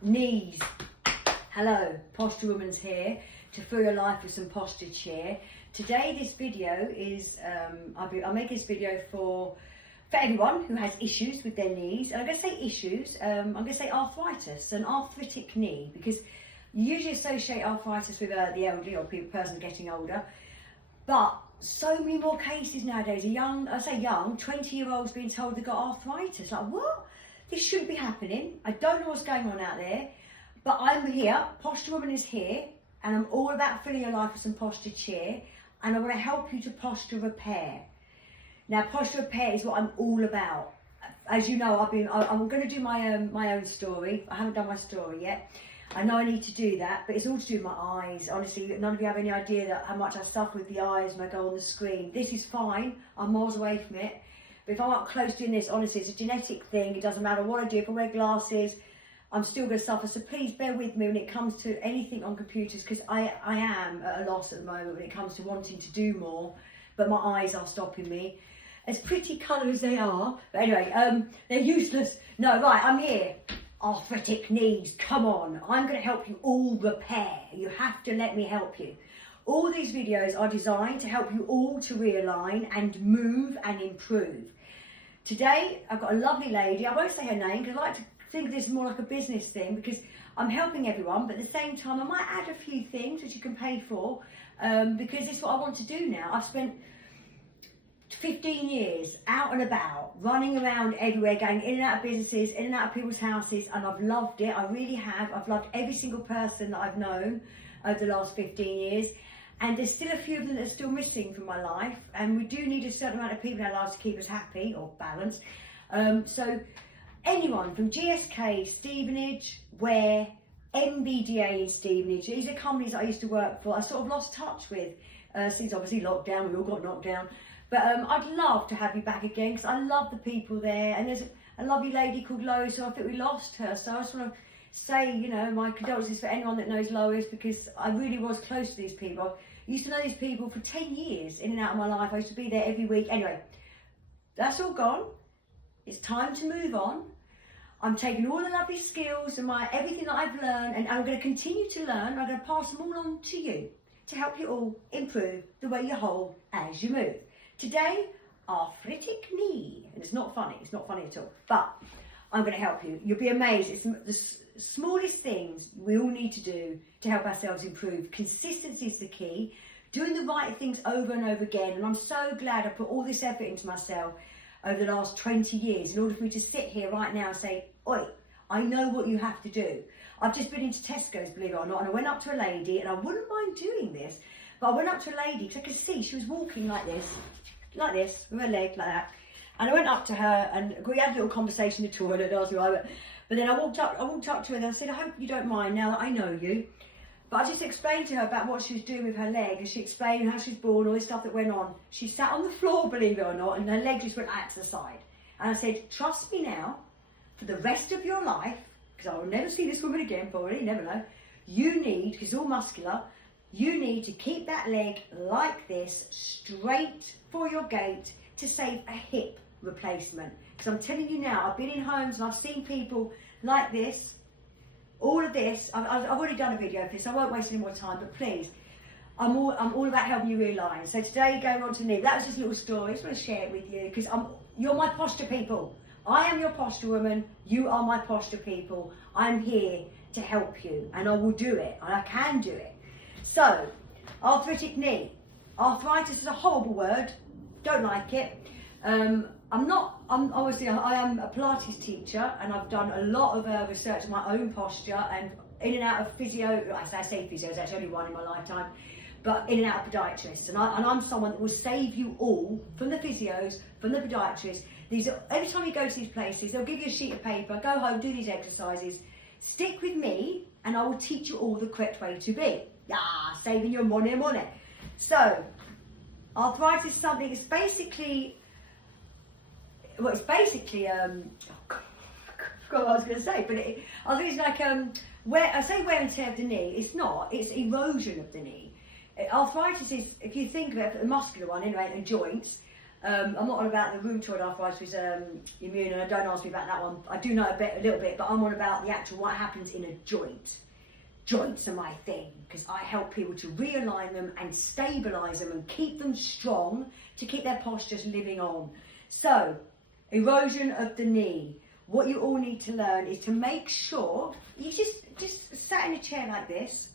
Knees. Hello, Posture Woman's here to fill your life with some posture cheer. Today this video is, I'll make this video for everyone who has issues with their knees. And I'm going to say issues, I'm going to say arthritis, an arthritic knee, because you usually associate arthritis with the elderly or person getting older. But so many more cases nowadays, young, 20-year-olds being told they've got arthritis. Like, what? This shouldn't be happening. I don't know what's going on out there, but I'm here. Posture Woman is here, and I'm all about filling your life with some posture cheer, and I'm going to help you to posture repair. Now, posture repair is what I'm all about. As you know, I'm going to do my own story. I haven't done my story yet. I know I need to do that, but it's all to do with my eyes. Honestly, none of you have any idea how much I suffer with the eyes when I go on the screen. This is fine. I'm miles away from it. But if I'm up close doing this, honestly, it's a genetic thing. It doesn't matter what I do. If I wear glasses, I'm still going to suffer. So please bear with me when it comes to anything on computers, because I am at a loss at the moment when it comes to wanting to do more, but my eyes are stopping me. As pretty colour as they are, but anyway, they're useless. No, right, I'm here. Arthritic knees, come on. I'm going to help you all repair. You have to let me help you. All these videos are designed to help you all to realign and move and improve. Today, I've got a lovely lady. I won't say her name because I like to think of this more like a business thing, because I'm helping everyone, but at the same time, I might add a few things which you can pay for, because it's what I want to do now. I've spent 15 years out and about, running around everywhere, going in and out of businesses, in and out of people's houses, and I've loved it. I really have. I've loved every single person that I've known over the last 15 years. And there's still a few of them that are still missing from my life, and we do need a certain amount of people in our lives to keep us happy or balanced. So anyone from GSK, Stevenage, Ware, MBDA in Stevenage, these are companies that I used to work for. I sort of lost touch with since obviously lockdown. We all got knocked down. But I'd love to have you back again, because I love the people there. And there's a lovely lady called Lois, so I think we lost her. So I just want to say, you know, my condolences for anyone that knows Lois, because I really was close to these people. I used to know these people for 10 years in and out of my life. I used to be there every week. Anyway, that's all gone. It's time to move on. I'm taking all the lovely skills and everything that I've learned, and I'm going to continue to learn. I'm going to pass them all on to you to help you all improve the way you hold as you move. Today, arthritic knee. And it's not funny. It's not funny at all. But I'm going to help you. You'll be amazed. It's the smallest things we all need to do to help ourselves improve. Consistency is the key. Doing the right things over and over again. And I'm so glad I put all this effort into myself over the last 20 years in order for me to sit here right now and say, oi, I know what you have to do. I've just been into Tesco's, believe it or not, and I went up to a lady, and I wouldn't mind doing this, but I went up to a lady because I could see she was walking like this, with her leg like that. And I went up to her and we had a little conversation in the toilet, but then I walked up to her and I said, I hope you don't mind now that I know you. But I just explained to her about what she was doing with her leg, and she explained how she was born, all this stuff that went on. She sat on the floor, believe it or not, and her leg just went out to the side. And I said, trust me now, for the rest of your life, because I will never see this woman again, probably, you never know, you need, because it's all muscular, you need to keep that leg like this, straight for your gait, to save a hip replacement. Because I'm telling you now, I've been in homes and I've seen people like this, all of this. I've already done a video for this, so I won't waste any more time, but please, I'm all about helping you realign. So today, going on to knee, that was just a little story. I just want to share it with you, because you're my posture people. I am your posture woman, you are my posture people. I'm here to help you, and I will do it, and I can do it. So, arthritic knee. Arthritis is a horrible word, don't like it. I am a Pilates teacher, and I've done a lot of research on my own posture, and in and out of physio, I say physio, that's only one in my lifetime, but in and out of podiatrists. And I'm someone that will save you all from the physios, from the podiatrists. Every time you go to these places, they'll give you a sheet of paper, go home, do these exercises, stick with me, and I will teach you all the correct way to be. Saving your money. So, arthritis is something, it's basically, I forgot what I was going to say, but I think it's like, I say wear and tear of the knee, it's not, it's erosion of the knee. Arthritis is, if you think of it, the muscular one anyway, and joints, I'm not on about the rheumatoid arthritis with immune, and don't ask me about that one. I do know a little bit, but I'm on about the actual what happens in a joint. Joints are my thing, because I help people to realign them and stabilise them and keep them strong to keep their postures living on. So, erosion of the knee. What you all need to learn is to make sure you just sat in a chair like this,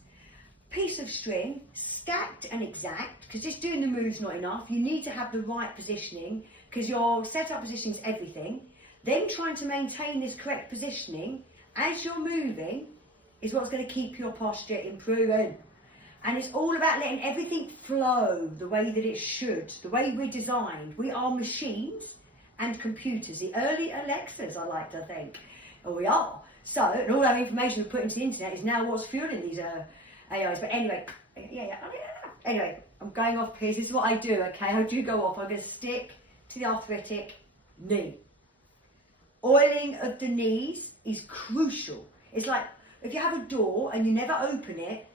piece of string, stacked and exact, because just doing the moves not enough. You need to have the right positioning, because your setup positioning is everything. Then trying to maintain this correct positioning as you're moving is what's going to keep your posture improving. And it's all about letting everything flow the way that it should, the way we're designed. We are machines and computers, the early Alexas, I like to think. And we are. So, and all that information we put into the internet is now what's fueling these AIs. But anyway, anyway, I'm going off here. This is what I do, okay? I do go off. I'm going to stick to the arthritic knee. Oiling of the knees is crucial. It's like if you have a door and you never open it,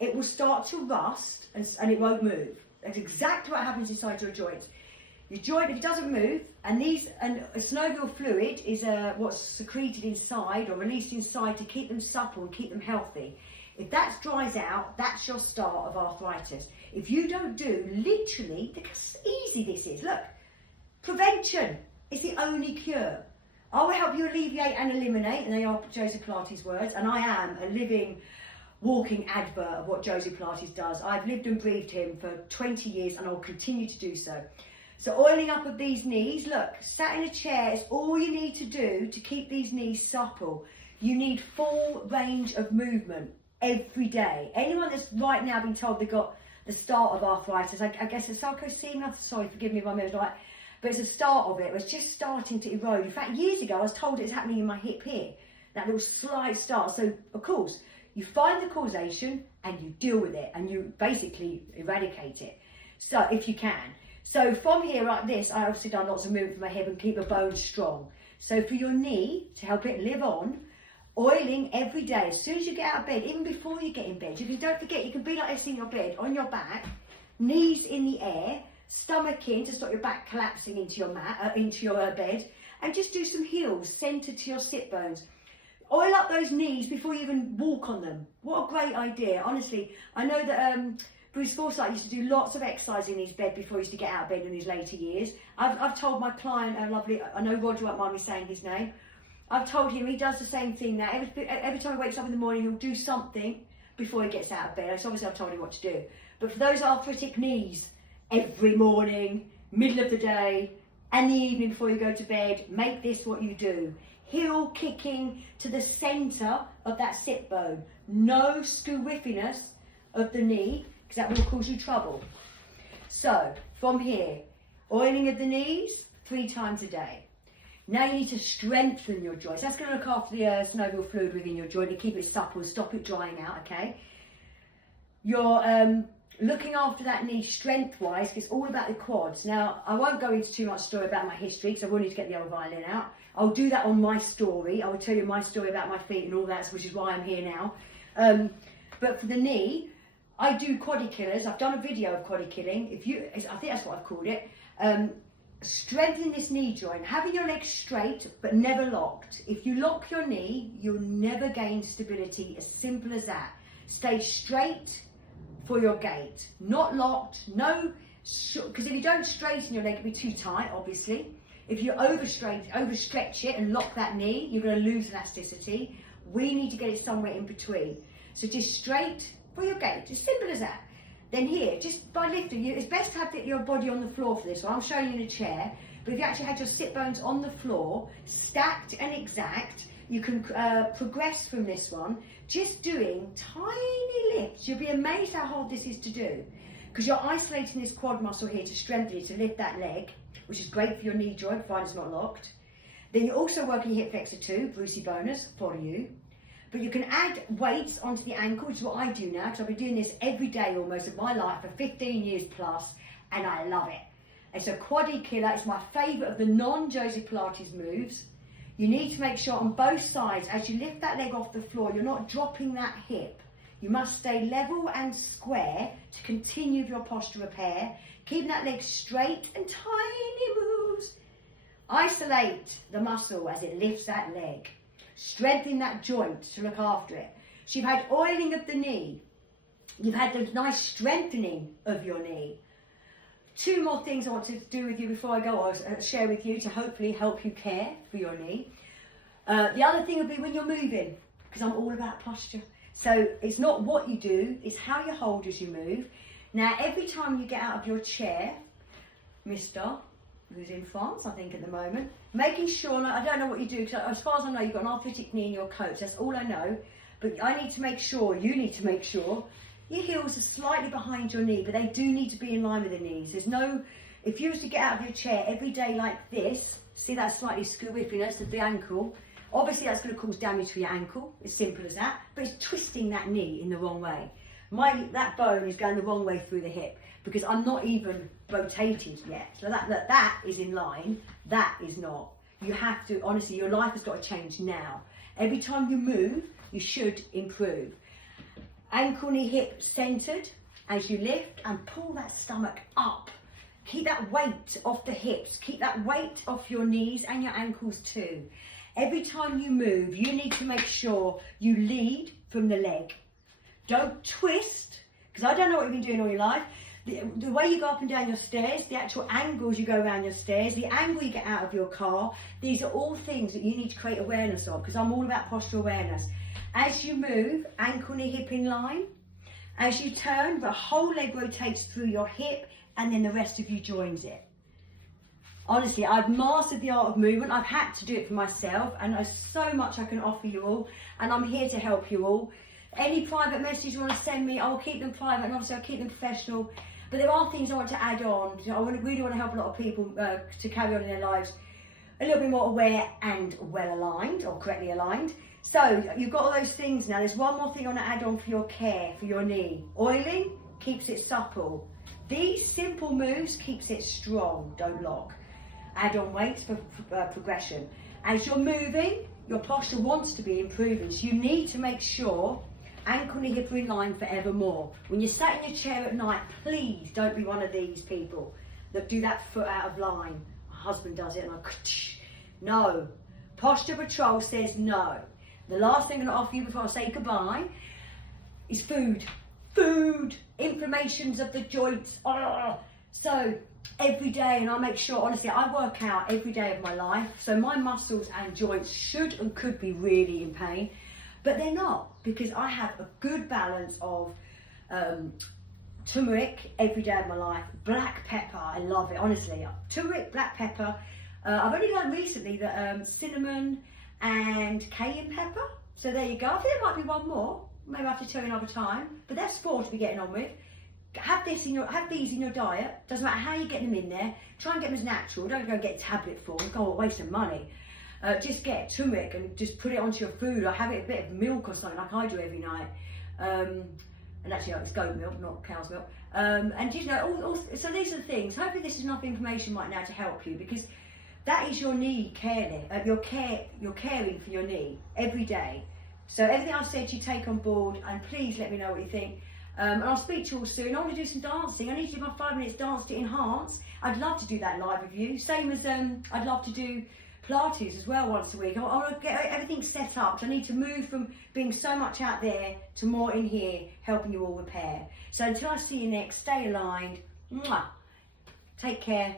it will start to rust and it won't move. That's exactly what happens inside your joints. Your joint, if it doesn't move, and synovial fluid is what's secreted inside or released inside to keep them supple and keep them healthy. If that dries out, that's your start of arthritis. If you don't do, literally, look how easy this is. Look, prevention is the only cure. I will help you alleviate and eliminate, and they are Joseph Pilate's words, and I am a living, walking advert of what Joseph Pilate does. I've lived and breathed him for 20 years, and I'll continue to do so. So oiling up of these knees, look, sat in a chair is all you need to do to keep these knees supple. You need full range of movement every day. Anyone that's right now been told they've got the start of arthritis, I guess it's sarcosema, sorry, forgive me if I'm right, but it's the start of it. It was just starting to erode. In fact, years ago, I was told it's happening in my hip here, that little slight start. So, of course, you find the causation and you deal with it and you basically eradicate it. So, if you can. So, from here like this, I obviously done lots of movement for my hip and keep the bones strong. So, for your knee, to help it live on, oiling every day. As soon as you get out of bed, even before you get in bed, if you don't forget, you can be like this in your bed, on your back, knees in the air, stomach in to stop your back collapsing into your into your bed, and just do some heels centered to your sit bones. Oil up those knees before you even walk on them. What a great idea, honestly. I know that Bruce Forsyth used to do lots of exercise in his bed before he used to get out of bed in his later years. I've told my client, lovely, I know Roger won't mind me saying his name, I've told him he does the same thing now. Every time he wakes up in the morning, he'll do something before he gets out of bed. So obviously I've told him what to do. But for those arthritic knees, every morning, middle of the day, and the evening before you go to bed, make this what you do. Heel kicking to the centre of that sit bone. No screwifiness of the knee, because that will cause you trouble. So, from here, oiling of the knees 3 times a day. Now you need to strengthen your joints. That's going to look after the synovial fluid within your joint and keep it supple and stop it drying out, okay? You're looking after that knee strength-wise, it's all about the quads. Now, I won't go into too much story about my history, because I will need to get the old violin out. I'll do that on my story. I will tell you my story about my feet and all that, which is why I'm here now. But for the knee, I do quaddy killers. I've done a video of quaddy killing. I think that's what I've called it. Strengthening this knee joint, having your legs straight but never locked. If you lock your knee, you'll never gain stability. As simple as that. Stay straight for your gait, not locked. No, because if you don't straighten your leg, it'll be too tight. Obviously, if you overstretch it and lock that knee, you're going to lose elasticity. We need to get it somewhere in between. So just straight for your gait, as simple as that. Then here, just by lifting, it's best to have your body on the floor for this one. I'm showing you in a chair, but if you actually had your sit bones on the floor, stacked and exact, you can progress from this one, just doing tiny lifts. You'll be amazed how hard this is to do, because you're isolating this quad muscle here to strengthen it, to lift that leg, which is great for your knee joint, provided it's not locked. Then you're also working hip flexor too, Brucey bonus for you. But you can add weights onto the ankle, which is what I do now, because I've been doing this every day almost of my life for 15 years plus, and I love it. It's a quaddy killer. It's my favourite of the non-Joseph Pilates moves. You need to make sure on both sides, as you lift that leg off the floor, you're not dropping that hip. You must stay level and square to continue your posture repair, Keeping that leg straight and tiny moves. Isolate the muscle as it lifts that leg. Strengthen that joint to look after it. So you've had oiling of the knee. You've had the nice strengthening of your knee. 2 more things I want to do with you before I go, or share with you to hopefully help you care for your knee. The other thing will be when you're moving, because I'm all about posture. So it's not what you do, it's how you hold as you move. Now, every time you get out of your chair, Mr. who's in France, I think, at the moment, making sure, I don't know what you do, because as far as I know, you've got an arthritic knee in your coach, that's all I know. But I need to make sure, you need to make sure, your heels are slightly behind your knee, but they do need to be in line with the knees. There's no, if you was to get out of your chair every day like this, see that slightly skew-whiffy, of the ankle, obviously that's going to cause damage to your ankle, it's simple as that, but it's twisting that knee in the wrong way. That bone is going the wrong way through the hip, because I'm not even rotated yet. So that is in line, that is not. You have to, honestly, your life has got to change now. Every time you move, you should improve. Ankle, knee, hip centered as you lift, and pull that stomach up. Keep that weight off the hips. Keep that weight off your knees and your ankles too. Every time you move, you need to make sure you lead from the leg. Don't twist, because I don't know what you've been doing all your life. The way you go up and down your stairs, the actual angles you go around your stairs, the angle you get out of your car, these are all things that you need to create awareness of, because I'm all about posture awareness. As you move, ankle, knee, hip in line. As you turn, the whole leg rotates through your hip, and then the rest of you joins it. Honestly, I've mastered the art of movement. I've had to do it for myself, and there's so much I can offer you all, and I'm here to help you all. Any private message you want to send me, I'll keep them private, and obviously I'll keep them professional. But there are things I want to add on. I really want to help a lot of people to carry on in their lives a little bit more aware and well aligned, or correctly aligned. So you've got all those things now. There's one more thing I want to add on for your care, for your knee. Oiling keeps it supple. These simple moves keeps it strong, don't lock. Add on weights for progression. As you're moving, your posture wants to be improving, so you need to make sure ankle, knee, hip are in line forevermore. When you're sat in your chair at night, please don't be one of these people that do that foot out of line. My husband does it and no. Posture Patrol says no. The last thing I'm going to offer you before I say goodbye is food. Food! Inflammations of the joints. So every day, and I make sure, honestly, I work out every day of my life, so my muscles and joints should and could be really in pain, but they're not, because I have a good balance of turmeric every day of my life, black pepper, I love it, honestly, turmeric, black pepper. I've only learned recently that cinnamon and cayenne pepper, so there you go. I think there might be one more, maybe I have to tell you another time, but that's 4 to be getting on with. Have these in your diet. Doesn't matter how you get them in there. Try and get them as natural. Don't go and get tablet form. Go waste some money. Just get turmeric and just put it onto your food, or have it a bit of milk or something like I do every night. And actually, it's goat milk, not cow's milk. And you know, so these are the things. Hopefully, this is enough information right now to help you, because that is your knee care. You're caring for your knee every day. So everything I've said, you take on board, and please let me know what you think. And I'll speak to you all soon. I want to do some dancing. I need to do my 5 minutes dance to enhance. I'd love to do that live with you. Same as I'd love to do Pilates as well once a week. I want to get everything set up. So I need to move from being so much out there to more in here, helping you all repair. So until I see you next, stay aligned. Mwah. Take care.